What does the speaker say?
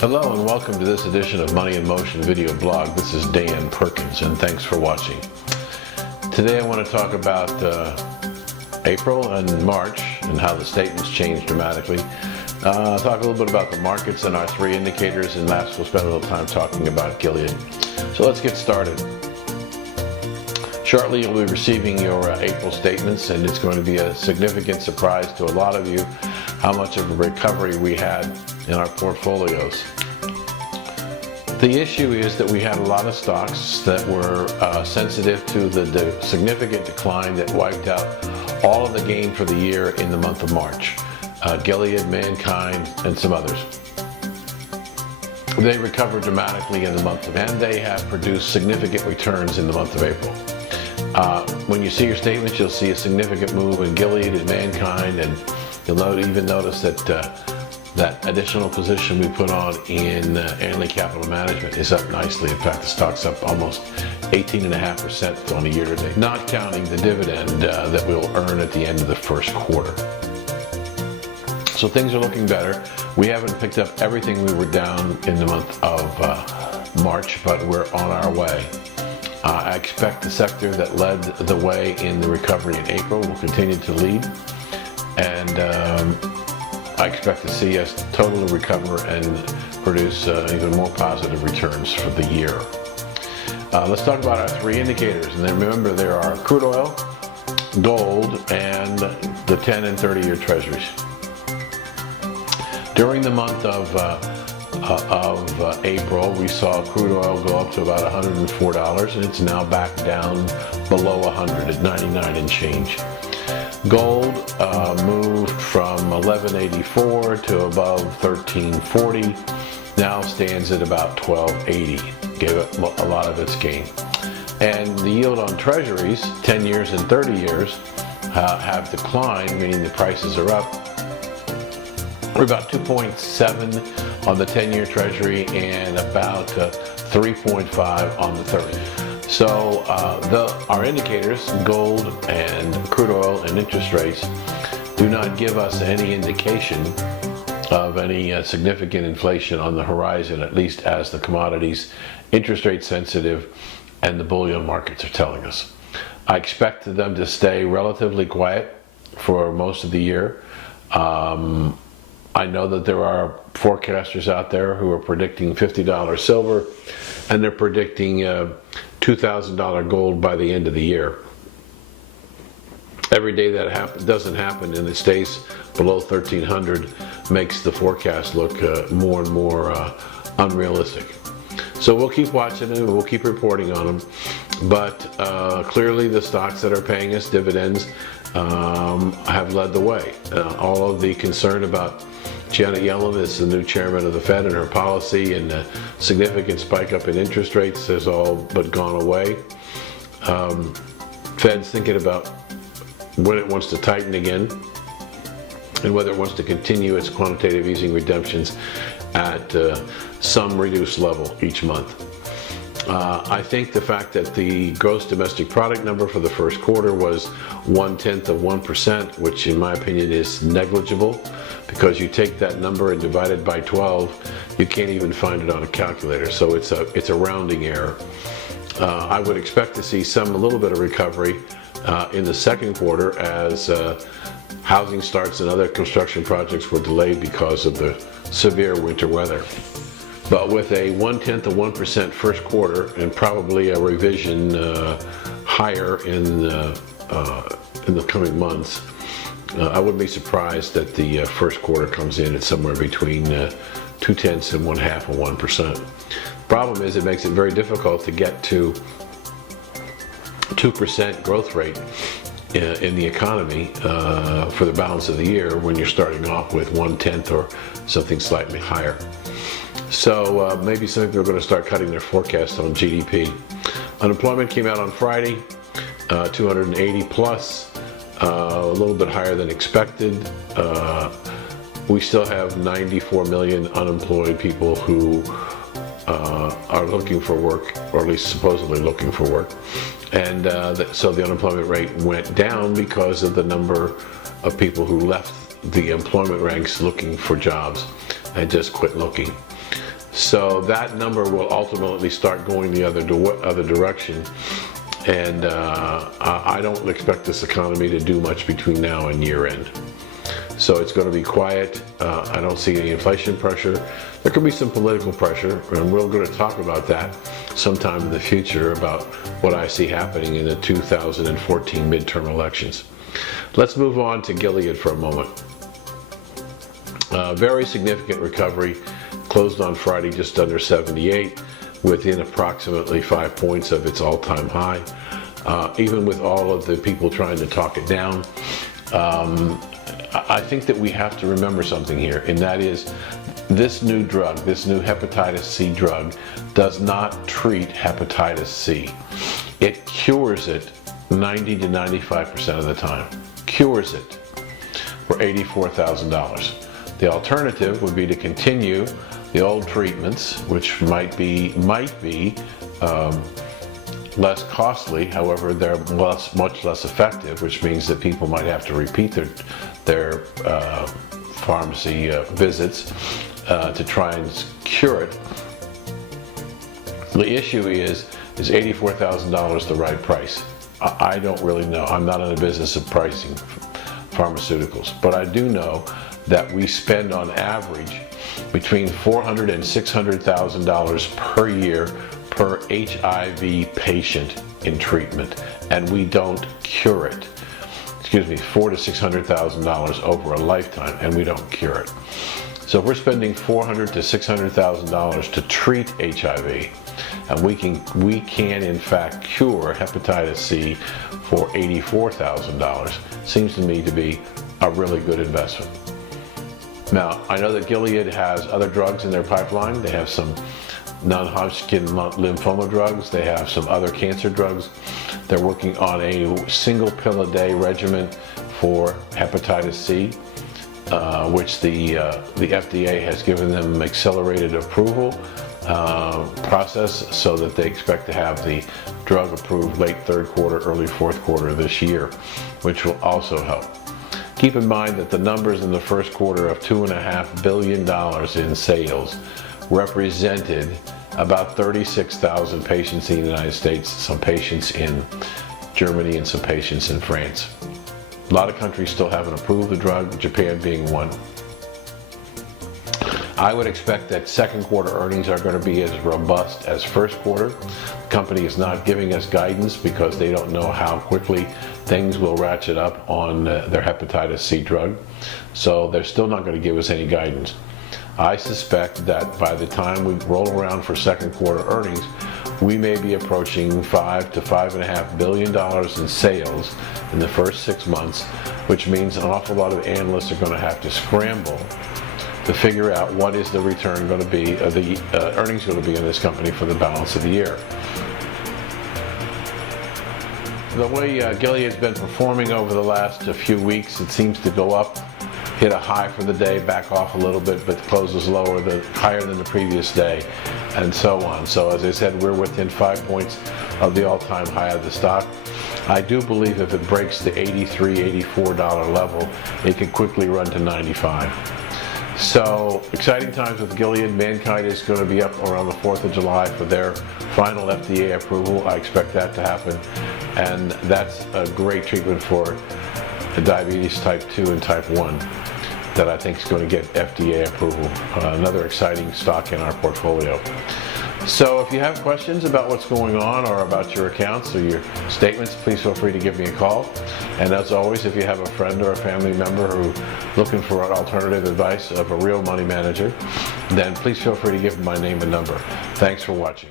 Hello and welcome to this edition of Money in Motion video blog. This is Dan Perkins and thanks for watching. Today I want to talk about April and March and how the statements changed dramatically. Talk a little bit about the markets and our three indicators, and last we'll spend a little time talking about Gilead. So let's get started. Shortly you'll be receiving your April statements, and it's going to be a significant surprise to a lot of you how much of a recovery we had in our portfolios. The issue is that we had a lot of stocks that were sensitive to the significant decline that wiped out all of the gain for the year in the month of March. Gilead, Mankind, and some others. They recovered dramatically in the month of April, and they have produced significant returns in the month of April. When you see your statements, you'll see a significant move in Gilead and Mankind, and you'll even notice that that additional position we put on in Anley Capital Management is up nicely. In fact, the stock's up almost 18.5% on a year-to-date, not counting the dividend that we'll earn at the end of the first quarter. So things are looking better. We haven't picked up everything we were down in the month of March, but we're on our way. I expect the sector that led the way in the recovery in April will continue to lead, and I expect to see us totally recover and produce even more positive returns for the year. Let's talk about our three indicators, and then remember there are crude oil, gold, and the 10 and 30-year treasuries. During the month of April, we saw crude oil go up to about $104, and it's now back down below 100 at 99 and change. Gold moved from $11.84 to above $13.40, now stands at about $12.80, gave it a lot of its gain. And the yield on treasuries, 10 years and 30 years, have declined, meaning the prices are up. We're about 2.7 on the 10-year treasury and about 3.5 on the 30. So our indicators, gold and crude oil and interest rates, do not give us any indication of any significant inflation on the horizon, at least as the commodities, interest rate sensitive, and the bullion markets are telling us. I expect them to stay relatively quiet for most of the year. I know that there are forecasters out there who are predicting $50 silver, and they're predicting $2,000 gold by the end of the year. Every day that doesn't happen and it stays below 1,300 makes the forecast look more and more unrealistic. So we'll keep watching them, we'll keep reporting on them, but clearly the stocks that are paying us dividends have led the way. All of the concern about Janet Yellen as the new chairman of the Fed and her policy and the significant spike up in interest rates has all but gone away. Fed's thinking about when it wants to tighten again and whether it wants to continue its quantitative easing redemptions at some reduced level each month. I think the fact that the gross domestic product number for the first quarter was 0.1%, which in my opinion is negligible, because you take that number and divide it by 12, you can't even find it on a calculator. So it's a rounding error. I would expect to see a little bit of recovery in the second quarter as housing starts and other construction projects were delayed because of the severe winter weather. But with a 0.1% first quarter and probably a revision higher in the coming months, I wouldn't be surprised that the first quarter comes in at somewhere between 0.2 and 0.5 of 1%. Problem is, it makes it very difficult to get to 2% growth rate in the economy for the balance of the year when you're starting off with 0.1 or something slightly higher. So maybe some people are going to start cutting their forecast on GDP. Unemployment came out on Friday, 280 plus, a little bit higher than expected. We still have 94 million unemployed people who are looking for work, or at least supposedly looking for work. And so the unemployment rate went down because of the number of people who left the employment ranks looking for jobs. and just quit looking. So that number will ultimately start going the other direction, and I don't expect this economy to do much between now and year end. So it's going to be quiet. I don't see any inflation pressure. There could be some political pressure, and we're going to talk about that sometime in the future, about what I see happening in the 2014 midterm elections. Let's move on to Gilead for a moment. Very significant recovery, closed on Friday just under 78, within approximately 5 points of its all-time high. Even with all of the people trying to talk it down, I think that we have to remember something here, and that is this new drug, this new hepatitis C drug, does not treat hepatitis C. It cures it 90 to 95% of the time. Cures it for $84,000. The alternative would be to continue the old treatments, which might be less costly. However, they're much less effective, which means that people might have to repeat their pharmacy visits to try and cure it. The issue is $84,000 the right price? I don't really know. I'm not in the business of pricing pharmaceuticals, but I do know that we spend on average between $400,000 and $600,000 per year per HIV patient in treatment, and we don't cure it. $400,000 to $600,000 over a lifetime, and we don't cure it. So if we're spending $400,000 to $600,000 to treat HIV, and we can in fact cure hepatitis C for $84,000, seems to me to be a really good investment. Now, I know that Gilead has other drugs in their pipeline. They have some non-Hodgkin lymphoma drugs. They have some other cancer drugs. They're working on a single pill a day regimen for hepatitis C, which the FDA has given them accelerated approval process, so that they expect to have the drug approved late third quarter, early fourth quarter this year, which will also help. Keep in mind that the numbers in the first quarter of $2.5 billion in sales represented about 36,000 patients in the United States, some patients in Germany, and some patients in France. A lot of countries still haven't approved the drug, Japan being one. I would expect that second quarter earnings are going to be as robust as first quarter. The company is not giving us guidance because they don't know how quickly things will ratchet up on their hepatitis C drug. So they're still not going to give us any guidance. I suspect that by the time we roll around for second quarter earnings, we may be approaching $5 to $5.5 billion in sales in the first 6 months, which means an awful lot of analysts are going to have to scramble to figure out what is the return going to be, the earnings going to be in this company for the balance of the year. The way Gilead's been performing over the last few weeks, it seems to go up, hit a high for the day, back off a little bit, but closes higher than the previous day, and so on. So as I said, we're within 5 points of the all-time high of the stock. I do believe if it breaks the $83, $84 level, it could quickly run to 95. So exciting times with Gilead. Mankind is going to be up around the 4th of July for their final FDA approval. I expect that to happen, and that's a great treatment for diabetes type 2 and type 1 that I think is going to get FDA approval. Another exciting stock in our portfolio. So if you have questions about what's going on or about your accounts or your statements, please feel free to give me a call. And as always, if you have a friend or a family member who's looking for an alternative advice of a real money manager, then please feel free to give them my name and number. Thanks for watching.